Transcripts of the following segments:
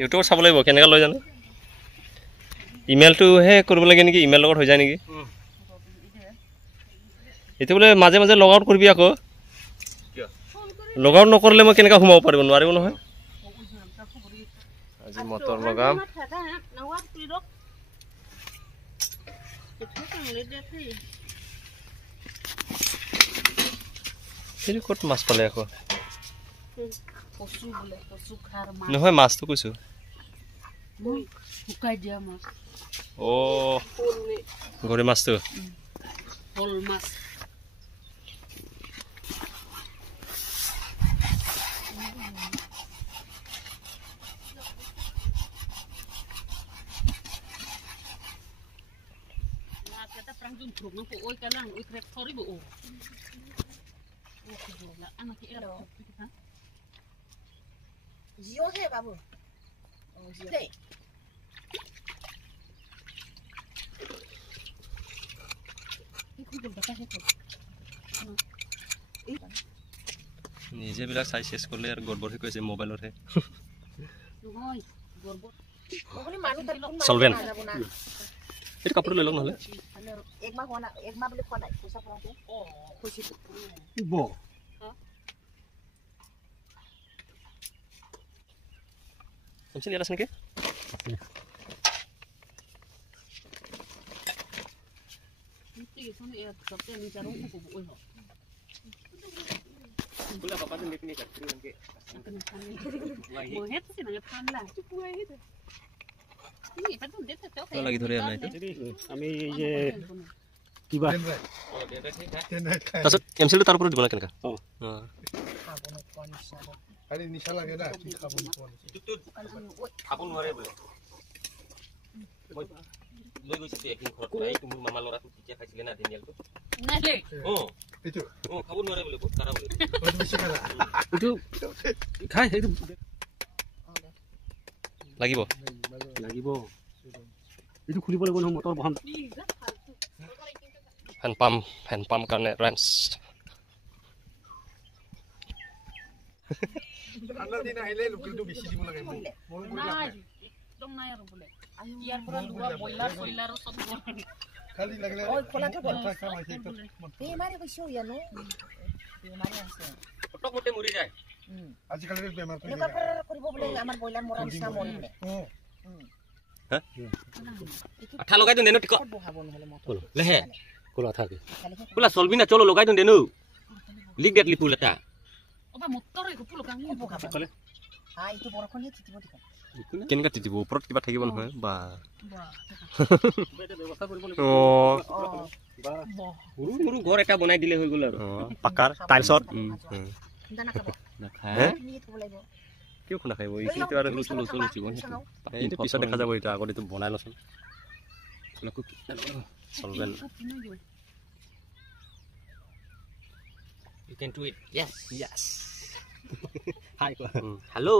ইউটিউবত চাব লাগিব কেনেকৈ লৈ জানো ইমেইলটোহে কৰিব লাগে নেকি ইমেইল লগত হৈ যায় নেকি এইটো বোলে মাজে মাজে লগ আউট কৰিবি আকৌ লগ আউট নকৰিলে মই কেনেকৈ সোমাব পাৰিব নোৱাৰিব নহয় আজি মটৰ লগাম ক'ত মাছ পালে আকৌ নহয় মাছটো কৈছো অ' গৰৈ মাছটো Zio he babu. Zio. নিজে বিলাক চাই চেছ কৰিলে আৰু গড়বড় হৈ গৈছে মোবাইলতহে চলবেন এইটো কাপোৰ লৈ লওক নহ'লে ইয়াত আছে নেকি লাগি ধরে আমি যে কিবা তাছত এমসিল তার উপর দিব না কেনকা আরে নিশা লাগে না কি খাবো খাবো নরে বলে লৈ গৈছে তে একদিন ঘৰত নাই তুমি মামা লৰা কি খাইছিলে না ধনিয়ালটো নালে এইটো খাবো নৰে বলে কাৰা বলে এইটো খাই এইটো লাগিব লাগিব এইটো খুলিব লাগিব ন মটৰ বহন ফেন পাম্প কাৰণে ৰেঞ্চ ঠাণ্ডা দিন আহিলে লোকেলটো বেছি দিব লাগে মই নাই একদম নাই আৰু বলে ইয়াৰ পৰা দুৱা বয়লাৰ সব খালি লাগলে ওই খোলাতে বল এই মাৰে কইছো ইয়ানো এই মাৰে আছে ফটক মতে মৰি যায় আজি কালি বেমাৰ কৰিব বলে আমাৰ বয়লাৰ মৰা নিচিনা মৰিলে হ্যাঁ আঠা লগাই দেন দেনো টিক লেহে কোলা থাকে কোলা চলবি না চলো লগাই দেন দেনো লিক দেট লিপুল এটা ওবা মটৰ একো লগাং কলে হাই ইটো বৰখনে তিতিব ঠিক কেনেকা তিতিব ওপৰত কিবা থাকিব নহয় বা ব্যৱস্থা কৰিব লাগিব বা সৰু ঘৰ এটা বনাই দিলে হৈ গল আৰু পাকাৰ টাইলছৰ দানা খাব না খায় নিত হ'ব লাগিব কিয় খুনা খাইব এইটো আৰু লুচুল জীবন এইটো পিছত দেখা যাব এটা আগত এইটো বনাই লচোন লকু চলবেন you can do it yes hi hello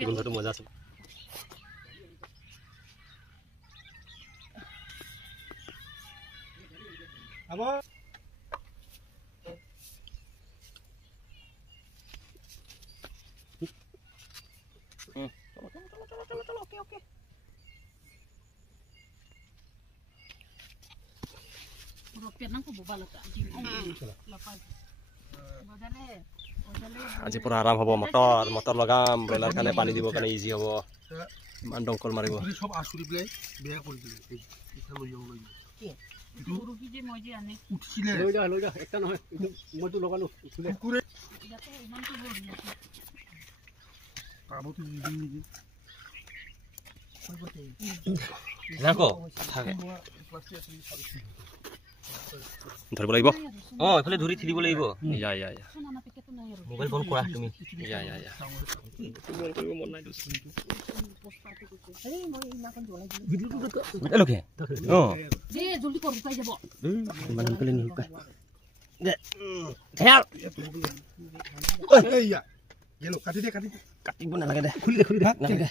বন্ধুটো মজা আছে আবা চলো ওকে আজি পৰা আৰাম হ'ব মটৰ লগাম ব্ৰইলাৰ কাৰণে পানী দিব কাৰণে ইজি হ'ব ইমান ডংকল মাৰিব সব আছুৰি প্লাই বেয়া কৰি দিলে এটা লৈ যাব লাগিব কি গুৰু কি যে মই যে আনে উঠিলে লৈ যা একটা নহয় মইতো লগালো উঠিলে কুকুৰে ইয়াতে ইমানটো বল কামটো দিদি নেকি ৰাখো থাকে ধৰিব লাগিব এফালে ধৰি থিলিব লাগিব ইয়া মোবাইল ফোন কৰা তুমি ইয়া মোবাইল কৰিব মন নাই দোস্ত আরে মই ইমাকন জলাই দিম ভিডিওটো এলোকে যে জলদি কর উপায় যাব মানে কলে নি উপায় দে হেল এইয়া গেলো কাটি দে কাটিব না লাগে দে খুলি দে খুলি দে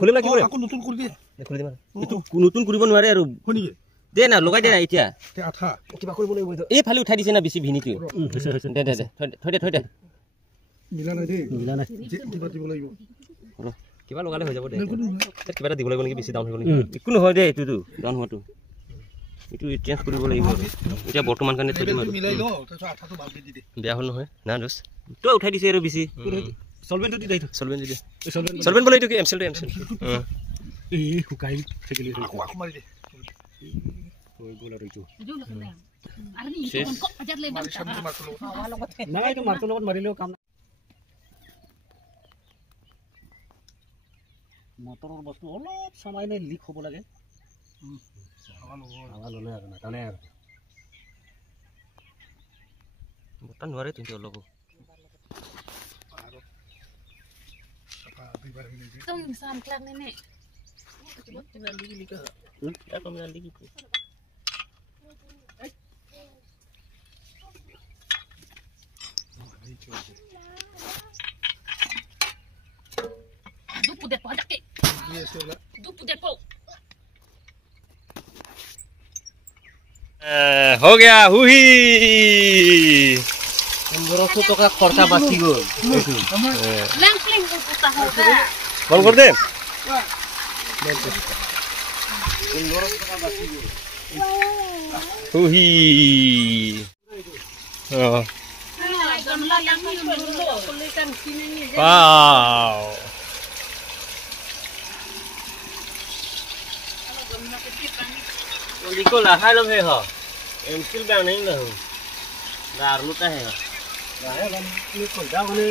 খুলি লাগে আকৌ নতুন কৰি দে খুলি দে এইটো নতুন কৰিব নোৱাৰে আৰু শুনিগে দে না লগাই দে না এতিয়া আঠা কিবা কৰিব লাগিব এই ফালি উঠাই দিছে না বেছি ভিনিটো দে দে দে থৈ দে মিলা নাই দেই মিলা নাই কিবা দিব লাগিব কিবা লগালে হৈ যাব দে কিবা এটা দিব লাগিব নেকি বেছি ডাউন হ'ব নেকি একো নহয় দে এইটো ডাউন হোৱাটো এইটো চেঞ্জ কৰিব লাগিব এতিয়া বৰ্তমান কাৰণে থৈ দিম আৰু মিলাই ল তাৰপিছত আঠাটো ভাল দি দে বেয়া হ'ল নহয় না দোষ তই উঠাই দিছে আৰু বেছি সলভেন্ট দি দে সলভেন্ট দি সলভেন্ট বলে এইটো কি এমসেল এই হুকাই থাকিলে আকো মাৰি দে হৈ গ'ল আৰু এইটো নাই এইটো মাৰটো লগত মাৰিলেও কাম মটৰৰ বস্তু অলপ সামান্য লিক হ'ব লাগে হাৱা ল'লে আৰু নাটানে আৰু বৰ্তমান নোৱাৰে তুমি অলপ Tông sam clap này nè. Dupu depo ada ke? Dupu depo. हो गया हुई 1500 टका खर्चा बाची गल Lang kling puta hoga. कौन कर दे हुई वाओ को लाहा लो है हो एमसिल बा नहीं ना हो दार लुटा है লাহে লাহে কোন যাও মানে